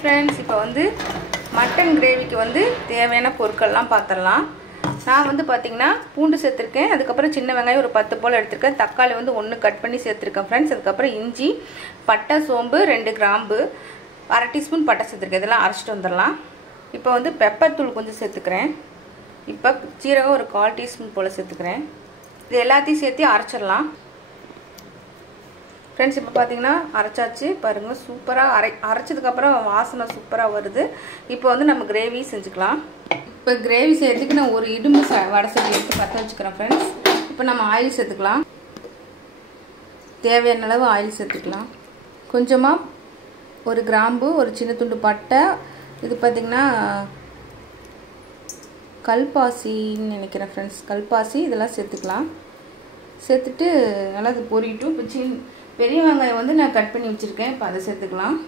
Friends, இப்போ வந்து mutton கிரேவிக்கு வந்து தேவையான பொருட்கள்லாம் பார்த்துடலாம். நான் வந்து பார்த்திங்கன்னா பூண்டு சேர்த்துருக்கேன், அதுக்கப்புறம் சின்ன வெங்காயம் ஒரு 10 போல் எடுத்துருக்கேன், தக்காளி வந்து 1 கட் பண்ணி சேர்த்துருக்கேன் ஃப்ரெண்ட்ஸ். அதுக்கப்புறம் இஞ்சி, பட்டை, சோம்பு, 2 கிராம்பு, 1/2 டீஸ்பூன் பட்டை சேர்த்துருக்கேன். இதெல்லாம் அரைச்சிட்டு வந்துடலாம். இப்போ வந்து பெப்பர் தூள் கொஞ்சம் சேர்த்துக்கிறேன். இப்போ சீரகம் ஒரு 1/4 டீஸ்பூன் போல் சேர்த்துக்கிறேன். இது எல்லாத்தையும் சேர்த்து அரைச்சிடலாம் ஃப்ரெண்ட்ஸ். இப்போ பார்த்தீங்கன்னா அரைச்சாச்சு பாருங்கள், சூப்பராக அரைச்சதுக்கப்புறம் வாசனை சூப்பராக வருது. இப்போ வந்து நம்ம கிரேவி செஞ்சுக்கலாம். இப்போ கிரேவி செய்யறதுக்கு நான் ஒரு இடும்பு வடை சட்டி எடுத்து பற்ற வச்சுக்கிறேன் ஃப்ரெண்ட்ஸ். இப்போ நம்ம ஆயில் சேர்த்துக்கலாம். தேவையான அளவு ஆயில் சேர்த்துக்கலாம். கொஞ்சமாக ஒரு கிராம்பு, ஒரு சின்ன துண்டு பட்டை, இது பார்த்திங்கன்னா கல்பாசின்னு நினைக்கிறேன் ஃப்ரெண்ட்ஸ், கல்பாசி இதெல்லாம் சேர்த்துக்கலாம். சேர்த்துட்டு நல்லா அது பொரிட்டும். இப்போ பெரிய வெங்காயம் வந்து நான் கட் பண்ணி வச்சுருக்கேன், இப்போ அதை சேர்த்துக்கலாம்.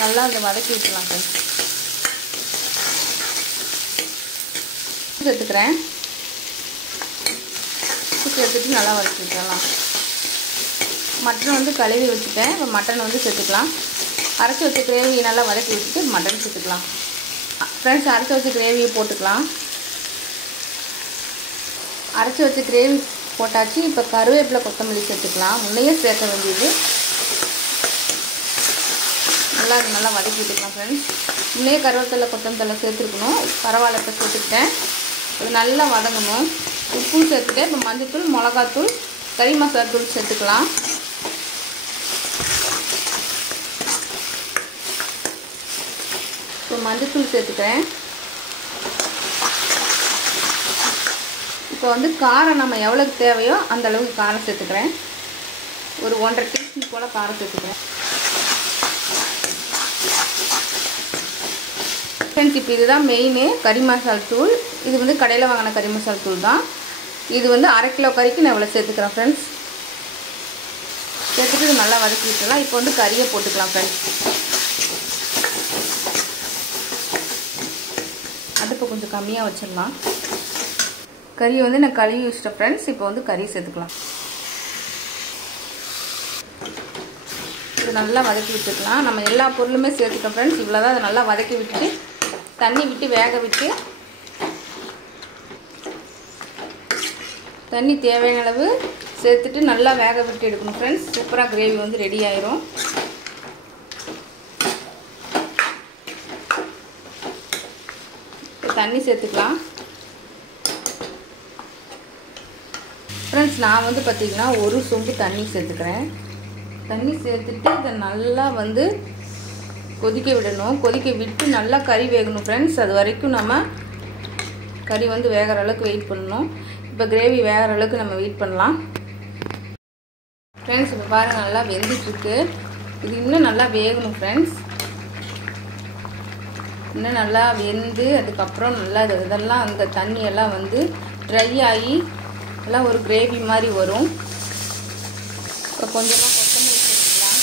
நல்லா அதை வதக்கி விட்டுலாம் ஃப்ரெண்ட்ஸ். சேர்த்துக்கிறேன். சேர்த்துட்டு நல்லா வதக்கி விட்டுறலாம். மட்டன் வந்து கழுவி வச்சுட்டேன், இப்போ மட்டன் வந்து சேர்த்துக்கலாம். அரைச்சி வச்ச கிரேவியை நல்லா வதக்கி வச்சுட்டு மட்டன் சேர்த்துக்கலாம் ஃப்ரெண்ட்ஸ். அரைச்சி வச்ச கிரேவியை போட்டுக்கலாம். அரைச்சி வச்ச கிரேவி போட்டாச்சு. இப்போ கருவேப்பிலை, கொத்தமல்லி சேர்த்துக்கலாம். முன்னையே சேர்க்க வேண்டியது. நல்லா வதக்கி விட்டுக்கலாம் ஃப்ரெண்ட்ஸ். முன்னையே கருவேப்பிலை, கொத்தமல்லி சேர்த்துருக்கணும், பரவாயில்ல. இப்போ சேர்த்துக்கிட்டேன். இது நல்லா வதங்கணும். உப்பு சேர்த்துட்டு இப்போ மஞ்சத்தூள், மிளகாத்தூள், கறி மசாலா தூள் சேர்த்துக்கலாம். இப்போ மஞ்சத்தூள் சேர்த்துக்கிறேன். இப்போ வந்து காரம் நம்ம எவ்வளோக்கு தேவையோ அந்த அளவுக்கு காரம் சேர்த்துக்கிறேன். ஒரு 1.5 டீஸ்பூன் போல் காரம் சேர்த்துக்கிறேன் ஃப்ரெண்ட்ஸ். இப்போ இதுதான் மெயின் கறி மசாலா தூள். இது வந்து கடையில் வாங்கின கறி மசாலா தூள் தான். இது வந்து 1/2 கிலோ கறிக்கு நான் இவ்வளோ சேர்த்துக்கிறேன் ஃப்ரெண்ட்ஸ். சேர்த்துட்டு நல்லா வதக்கி விட்டுலாம். இப்போ வந்து கறியை போட்டுக்கலாம் ஃப்ரெண்ட்ஸ். அடுப்பை கொஞ்சம் கம்மியாக வச்சிடலாம். கறியை வந்து நான் கழுவி வச்சிட்டேன் ஃப்ரெண்ட்ஸ். இப்போ வந்து கறி சேர்த்துக்கலாம். இது நல்லா வதக்கி விட்டுக்கலாம். நம்ம எல்லா பொருளுமே சேர்த்துட்டோம் ஃப்ரெண்ட்ஸ். இவ்வளோதான். அதை நல்லா வதக்கி விட்டுட்டு தண்ணி விட்டு வேக விட்டு, தண்ணி தேவையான அளவு சேர்த்துட்டு நல்லா வேக விட்டு எடுக்கணும் ஃப்ரெண்ட்ஸ். சூப்பராக கிரேவி வந்து ரெடி ஆயிரும். தண்ணி சேர்த்துக்கலாம் ஃப்ரெண்ட்ஸ். நான் வந்து பார்த்திங்கன்னா ஒரு சொம்பு தண்ணி சேர்த்துக்கிறேன். தண்ணி சேர்த்துட்டு இதை நல்லா வந்து கொதிக்க விடணும். கொதிக்க விட்டு நல்லா கறி வேகணும் ஃப்ரெண்ட்ஸ். அது வரைக்கும் நம்ம கறி வந்து வேகிற அளவுக்கு வெயிட் பண்ணணும். இப்போ கிரேவி வேகிற அளவுக்கு நம்ம வெயிட் பண்ணலாம் ஃப்ரெண்ட்ஸ். இப்போ பாருங்கள், நல்லா வெந்துட்டுருக்கு. இது இன்னும் நல்லா வேகணும் ஃப்ரெண்ட்ஸ். இன்னும் நல்லா வெந்து அதுக்கப்புறம் நல்லா இதெல்லாம் அந்த தண்ணியெல்லாம் வந்து ட்ரை ஆகி எல்லாம் ஒரு கிரேவி மாதிரி வரும். இப்போ கொஞ்சமாக கொத்தமல்லி சேர்த்துக்கலாம்.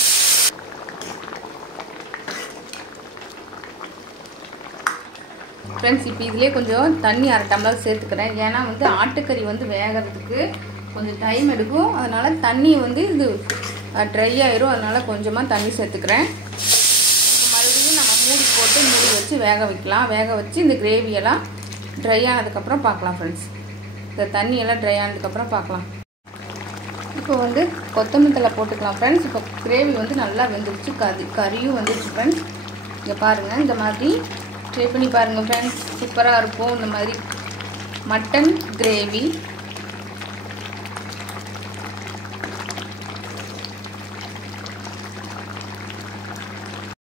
ஃப்ரெண்ட்ஸ், இப்போ இதிலே கொஞ்சம் தண்ணி 1/2 டம்ளர் சேர்த்துக்கிறேன். ஏன்னா வந்து ஆட்டுக்கறி வந்து வேகிறதுக்கு கொஞ்சம் டைம் எடுக்கும். அதனால் தண்ணி வந்து இது ட்ரை ஆயிரும். அதனால் கொஞ்சமாக தண்ணி சேர்த்துக்கிறேன். மறுபடியும் நம்ம மூடி போட்டு மூடி வச்சு வேக வைக்கலாம். வேக வச்சு இந்த கிரேவியெல்லாம் ட்ரை ஆனதுக்கப்புறம் பார்க்கலாம் ஃப்ரெண்ட்ஸ். இந்த தண்ணியெல்லாம் ட்ரை ஆனதுக்கப்புறம் பார்க்கலாம். இப்போ வந்து கொத்தமல்லி தழை போட்டுக்கலாம் ஃப்ரெண்ட்ஸ். இப்போ கிரேவி வந்து நல்லா வெந்துருச்சு. கறியும் வந்துருச்சு ஃப்ரெண்ட்ஸ். இங்கே பாருங்கள், இந்த மாதிரி ட்ரை பண்ணி பாருங்கள் ஃப்ரெண்ட்ஸ். சூப்பராக இருக்கும் இந்த மாதிரி மட்டன் கிரேவி.